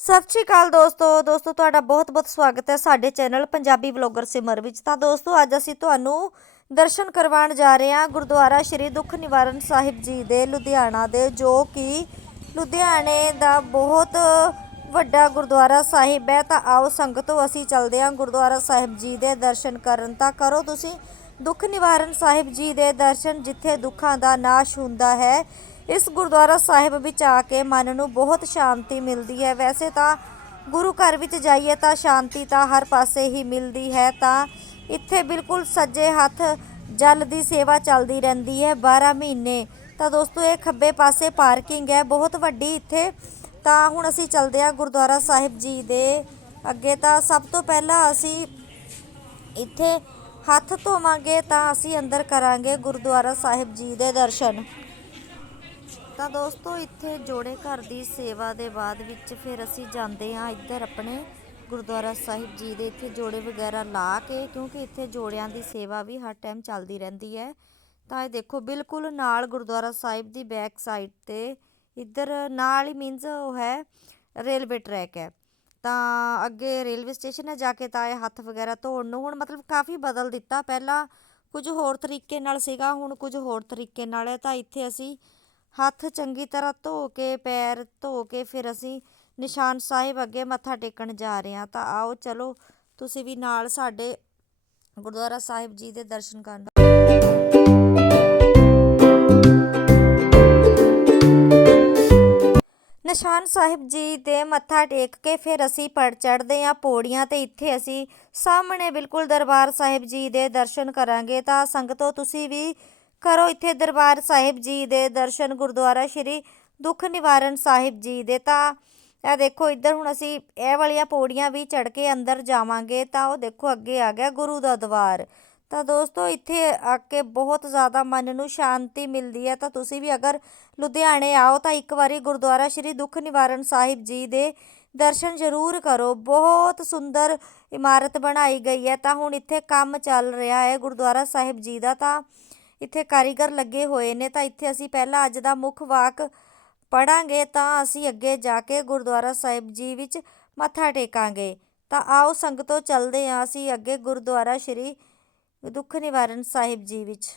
ਸਤਿ ਸ਼੍ਰੀ ਅਕਾਲ ਦੋਸਤੋ। ਦੋਸਤੋ, ਤੁਹਾਡਾ ਬਹੁਤ-ਬਹੁਤ ਸਵਾਗਤ ਹੈ ਸਾਡੇ ਚੈਨਲ ਪੰਜਾਬੀ ਵਲੌਗਰ ਸਿਮਰ ਵਿੱਚ। ਤਾਂ ਦੋਸਤੋ, ਅੱਜ ਅਸੀਂ ਤੁਹਾਨੂੰ ਦਰਸ਼ਨ ਕਰਵਾਉਣ ਜਾ ਰਹੇ ਹਾਂ ਗੁਰਦੁਆਰਾ ਸ਼੍ਰੀ ਦੁੱਖ ਨਿਵਾਰਨ ਸਾਹਿਬ ਜੀ ਦੇ ਲੁਧਿਆਣਾ ਦੇ, ਜੋ ਕਿ ਲੁਧਿਆਣੇ ਦਾ ਬਹੁਤ ਵੱਡਾ ਗੁਰਦੁਆਰਾ ਸਾਹਿਬ ਹੈ। ਤਾਂ ਆਓ ਸੰਗਤੋ ਅਸੀਂ ਚੱਲਦੇ ਹਾਂ ਗੁਰਦੁਆਰਾ ਸਾਹਿਬ ਜੀ ਦੇ ਦਰਸ਼ਨ ਕਰਨ। ਤਾਂ ਕਰੋ ਤੁਸੀਂ ਦੁੱਖ ਨਿਵਾਰਨ ਸਾਹਿਬ ਜੀ ਦੇ ਦਰਸ਼ਨ, ਜਿੱਥੇ ਦੁੱਖਾਂ ਦਾ ਨਾਸ਼ ਹੁੰਦਾ ਹੈ। ਇਸ ਗੁਰਦੁਆਰਾ ਸਾਹਿਬ ਵਿੱਚ ਆ ਕੇ ਮਨ ਨੂੰ ਬਹੁਤ ਸ਼ਾਂਤੀ ਮਿਲਦੀ ਹੈ। ਵੈਸੇ ਤਾਂ ਗੁਰੂ ਘਰ ਵਿੱਚ ਜਾਈਏ ਤਾਂ ਸ਼ਾਂਤੀ ਤਾਂ ਹਰ ਪਾਸੇ ਹੀ ਮਿਲਦੀ ਹੈ। ਤਾਂ ਇੱਥੇ ਬਿਲਕੁਲ ਸੱਜੇ ਹੱਥ ਜਲ ਦੀ ਸੇਵਾ ਚੱਲਦੀ ਰਹਿੰਦੀ ਹੈ। 12 ਮਹੀਨੇ ਤਾਂ ਦੋਸਤੋ, ਇਹ ਖੱਬੇ ਪਾਸੇ ਪਾਰਕਿੰਗ ਹੈ। ਬਹੁਤ ਵੱਡੀ ਇੱਥੇ। ਤਾਂ ਹੁਣ ਅਸੀਂ ਚੱਲਦੇ ਹਾਂ ਗੁਰਦੁਆਰਾ ਸਾਹਿਬ ਜੀ ਦੇ ਅੱਗੇ। ਤਾਂ ਸਭ ਤੋਂ ਪਹਿਲਾਂ ਅਸੀਂ ਇੱਥੇ ਹੱਥ ਧੋਵਾਂਗੇ ਤਾਂ ਅਸੀਂ ਅੰਦਰ ਕਰਾਂਗੇ ਗੁਰਦੁਆਰਾ ਸਾਹਿਬ ਜੀ ਦੇ ਦਰਸ਼ਨ। ਤਾਂ ਦੋਸਤੋ, ਇੱਥੇ ਜੋੜੇ ਘਰ ਦੀ ਸੇਵਾ ਦੇ ਬਾਅਦ ਵਿੱਚ ਫਿਰ ਅਸੀਂ ਜਾਂਦੇ ਹਾਂ ਇੱਧਰ ਆਪਣੇ ਗੁਰਦੁਆਰਾ ਸਾਹਿਬ ਜੀ ਦੇ। ਇੱਥੇ ਜੋੜੇ ਵਗੈਰਾ ਲਾ ਕੇ, ਕਿਉਂਕਿ ਇੱਥੇ ਜੋੜਿਆਂ ਦੀ ਸੇਵਾ ਵੀ ਹਰ ਟਾਈਮ ਚੱਲਦੀ ਰਹਿੰਦੀ ਹੈ। ਤਾਂ ਇਹ ਦੇਖੋ, ਬਿਲਕੁਲ ਨਾਲ ਗੁਰਦੁਆਰਾ ਸਾਹਿਬ ਦੀ ਬੈਕ ਸਾਈਡ ਤੇ ਇੱਧਰ ਨਾਲ ਹੀ ਮੀਨਸ ਉਹ ਹੈ, ਰੇਲਵੇ ਟਰੈਕ ਹੈ। ਤਾਂ ਅੱਗੇ ਰੇਲਵੇ ਸਟੇਸ਼ਨ ਹੈ, ਜਾ ਕੇ ਤਾਂ ਇਹ ਹੱਥ ਵਗੈਰਾ ਧੋਣ ਨੂੰ ਹੁਣ ਮਤਲਬ ਕਾਫੀ ਬਦਲ ਦਿੱਤਾ। ਪਹਿਲਾਂ ਕੁਝ ਹੋਰ ਤਰੀਕੇ ਨਾਲ ਸੀਗਾ, ਹੁਣ ਕੁਝ ਹੋਰ ਤਰੀਕੇ ਨਾਲ ਹੈ। ਤਾਂ ਇੱਥੇ ਅਸੀਂ ਹੱਥ ਚੰਗੀ ਤਰ੍ਹਾਂ ਧੋ ਕੇ, ਪੈਰ ਧੋ ਕੇ ਫਿਰ ਅਸੀਂ ਨਿਸ਼ਾਨ ਸਾਹਿਬ ਅੱਗੇ ਮੱਥਾ ਟੇਕਣ ਜਾ ਰਹੇ ਹਾਂ। ਤਾਂ ਆਓ ਚਲੋ, ਤੁਸੀਂ ਵੀ ਨਾਲ ਸਾਡੇ ਗੁਰਦੁਆਰਾ ਸਾਹਿਬ ਜੀ ਦੇ ਦਰਸ਼ਨ ਕਰਨ। ਨਿਸ਼ਾਨ ਸਾਹਿਬ ਜੀ ਦੇ ਮੱਥਾ ਟੇਕ ਕੇ ਫਿਰ ਅਸੀਂ ਪੜ ਚੜਦੇ ਹਾਂ ਪੌੜੀਆਂ ਤੇ। ਇੱਥੇ ਅਸੀਂ ਸਾਹਮਣੇ ਬਿਲਕੁਲ ਦਰਬਾਰ ਸਾਹਿਬ ਜੀ ਦੇ ਦਰਸ਼ਨ ਕਰਾਂਗੇ। ਤਾਂ ਸੰਗਤੋ, ਤੁਸੀਂ ਵੀ ਕਰੋ ਇੱਥੇ ਦਰਬਾਰ ਸਾਹਿਬ ਜੀ ਦੇ ਦਰਸ਼ਨ ਗੁਰਦੁਆਰਾ ਸ਼੍ਰੀ ਦੁੱਖ ਨਿਵਾਰਨ ਸਾਹਿਬ ਜੀ ਦੇ ਤਾਂ ਇਹ ਦੇਖੋ ਇੱਧਰ ਹੁਣ ਅਸੀਂ ਇਹ ਵਾਲੀਆਂ ਪੌੜੀਆਂ ਵੀ ਚੜ ਕੇ ਅੰਦਰ ਜਾਵਾਂਗੇ ਤਾਂ ਉਹ ਦੇਖੋ ਅੱਗੇ ਆ ਗਿਆ ਗੁਰੂ ਦਾ ਦਵਾਰ। ਤਾਂ ਦੋਸਤੋ ਇੱਥੇ ਆ ਕੇ ਬਹੁਤ ਜ਼ਿਆਦਾ ਮਨ ਨੂੰ ਸ਼ਾਂਤੀ ਮਿਲਦੀ ਹੈ। ਤਾਂ ਤੁਸੀਂ ਵੀ ਅਗਰ ਲੁਧਿਆਣੇ ਆਓ ਤਾਂ ਇੱਕ ਵਾਰੀ ਗੁਰਦੁਆਰਾ ਸ਼੍ਰੀ ਦੁੱਖ ਨਿਵਾਰਨ ਸਾਹਿਬ ਜੀ ਦੇ ਦਰਸ਼ਨ ਜ਼ਰੂਰ ਕਰੋ। ਬਹੁਤ ਸੁੰਦਰ ਇਮਾਰਤ ਬਣਾਈ ਗਈ ਹੈ। ਤਾਂ ਹੁਣ ਇੱਥੇ ਕੰਮ ਚੱਲ ਰਿਹਾ ਹੈ ਗੁਰਦੁਆਰਾ ਸਾਹਿਬ ਜੀ ਦਾ ਤਾਂ ਇੱਥੇ ਕਾਰੀਗਰ ਲੱਗੇ ਹੋਏ ਨੇ, ਤਾਂ ਇੱਥੇ ਅਸੀਂ ਪਹਿਲਾਂ ਅੱਜ ਦਾ ਮੁੱਖ ਵਾਕ ਪੜਾਂਗੇ ਤਾਂ ਅਸੀਂ ਅੱਗੇ ਜਾ ਕੇ ਗੁਰਦੁਆਰਾ ਸਾਹਿਬ ਜੀ ਵਿੱਚ ਮੱਥਾ ਟੇਕਾਂਗੇ। ਤਾਂ ਆਓ ਸੰਗਤੋ ਚੱਲਦੇ ਹਾਂ ਅਸੀਂ ਅੱਗੇ ਗੁਰਦੁਆਰਾ ਸ਼੍ਰੀ ਦੁੱਖ ਨਿਵਾਰਨ ਸਾਹਿਬ ਜੀ ਵਿੱਚ।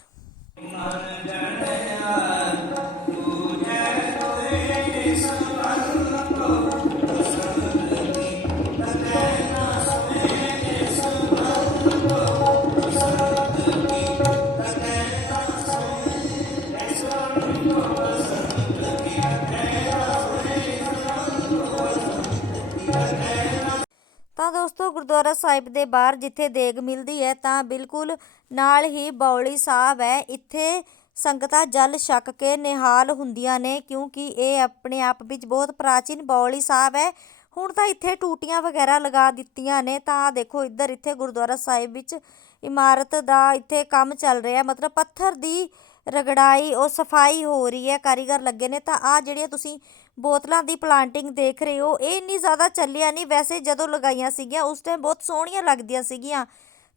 ਤਾਂ ਦੋਸਤੋ, ਗੁਰਦੁਆਰਾ ਸਾਹਿਬ ਦੇ ਬਾਹਰ ਜਿੱਥੇ ਦੇਗ ਮਿਲਦੀ ਹੈ, ਤਾਂ ਬਿਲਕੁਲ ਨਾਲ ਹੀ ਬੌਲੀ ਸਾਹਿਬ ਹੈ। ਇੱਥੇ ਸੰਗਤਾਂ ਜਲ ਛਕ ਕੇ ਨਿਹਾਲ ਹੁੰਦੀਆਂ ਨੇ, ਕਿਉਂਕਿ ਇਹ ਆਪਣੇ ਆਪ ਵਿੱਚ ਬਹੁਤ ਪ੍ਰਾਚੀਨ ਬੌਲੀ ਸਾਹਿਬ ਹੈ। ਹੁਣ ਤਾਂ ਇੱਥੇ ਟੂਟੀਆਂ ਵਗੈਰਾ ਲਗਾ ਦਿੱਤੀਆਂ ਨੇ, ਤਾਂ ਦੇਖੋ, ਇੱਧਰ ਇੱਥੇ ਗੁਰਦੁਆਰਾ ਸਾਹਿਬ ਵਿੱਚ ਇਮਾਰਤ ਦਾ ਇੱਥੇ ਕੰਮ ਚੱਲ ਰਿਹਾ। ਮਤਲਬ ਪੱਥਰ ਦੀ ਰਗੜਾਈ, ਉਹ ਸਫ਼ਾਈ ਹੋ ਰਹੀ ਹੈ, ਕਾਰੀਗਰ ਲੱਗੇ ਨੇ। ਤਾਂ ਆ ਜਿਹੜੀਆਂ ਤੁਸੀਂ ਬੋਤਲਾਂ ਦੀ ਪਲਾਂਟਿੰਗ ਦੇਖ ਰਹੇ ਹੋ, ਇਹ ਇੰਨੀ ਜ਼ਿਆਦਾ ਚੱਲਿਆ ਨਹੀਂ। ਵੈਸੇ ਜਦੋਂ ਲਗਾਈਆਂ ਸੀਗੀਆਂ, ਉਸ ਟਾਈਮ ਬਹੁਤ ਸੋਹਣੀਆਂ ਲੱਗਦੀਆਂ ਸੀਗੀਆਂ।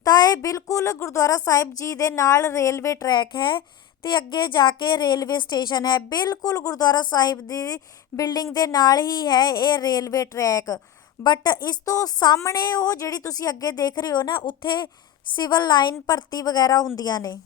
ਤਾਂ ਇਹ ਬਿਲਕੁਲ ਗੁਰਦੁਆਰਾ ਸਾਹਿਬ ਜੀ ਦੇ ਨਾਲ ਰੇਲਵੇ ਟਰੈਕ ਹੈ ਤੇ ਅੱਗੇ ਜਾ ਕੇ ਰੇਲਵੇ ਸਟੇਸ਼ਨ ਹੈ। ਬਿਲਕੁਲ ਗੁਰਦੁਆਰਾ ਸਾਹਿਬ ਦੀ ਬਿਲਡਿੰਗ ਦੇ ਨਾਲ ਹੀ ਹੈ ਇਹ ਰੇਲਵੇ ਟਰੈਕ ਬਟ ਇਸ ਤੋਂ ਸਾਹਮਣੇ ਉਹ ਜਿਹੜੀ ਤੁਸੀਂ ਅੱਗੇ ਦੇਖ ਰਹੇ ਹੋ ਨਾ, ਉੱਥੇ ਸਿਵਲ ਲਾਈਨ ਭਰਤੀ ਵਗੈਰਾ ਹੁੰਦੀਆਂ ਨੇ।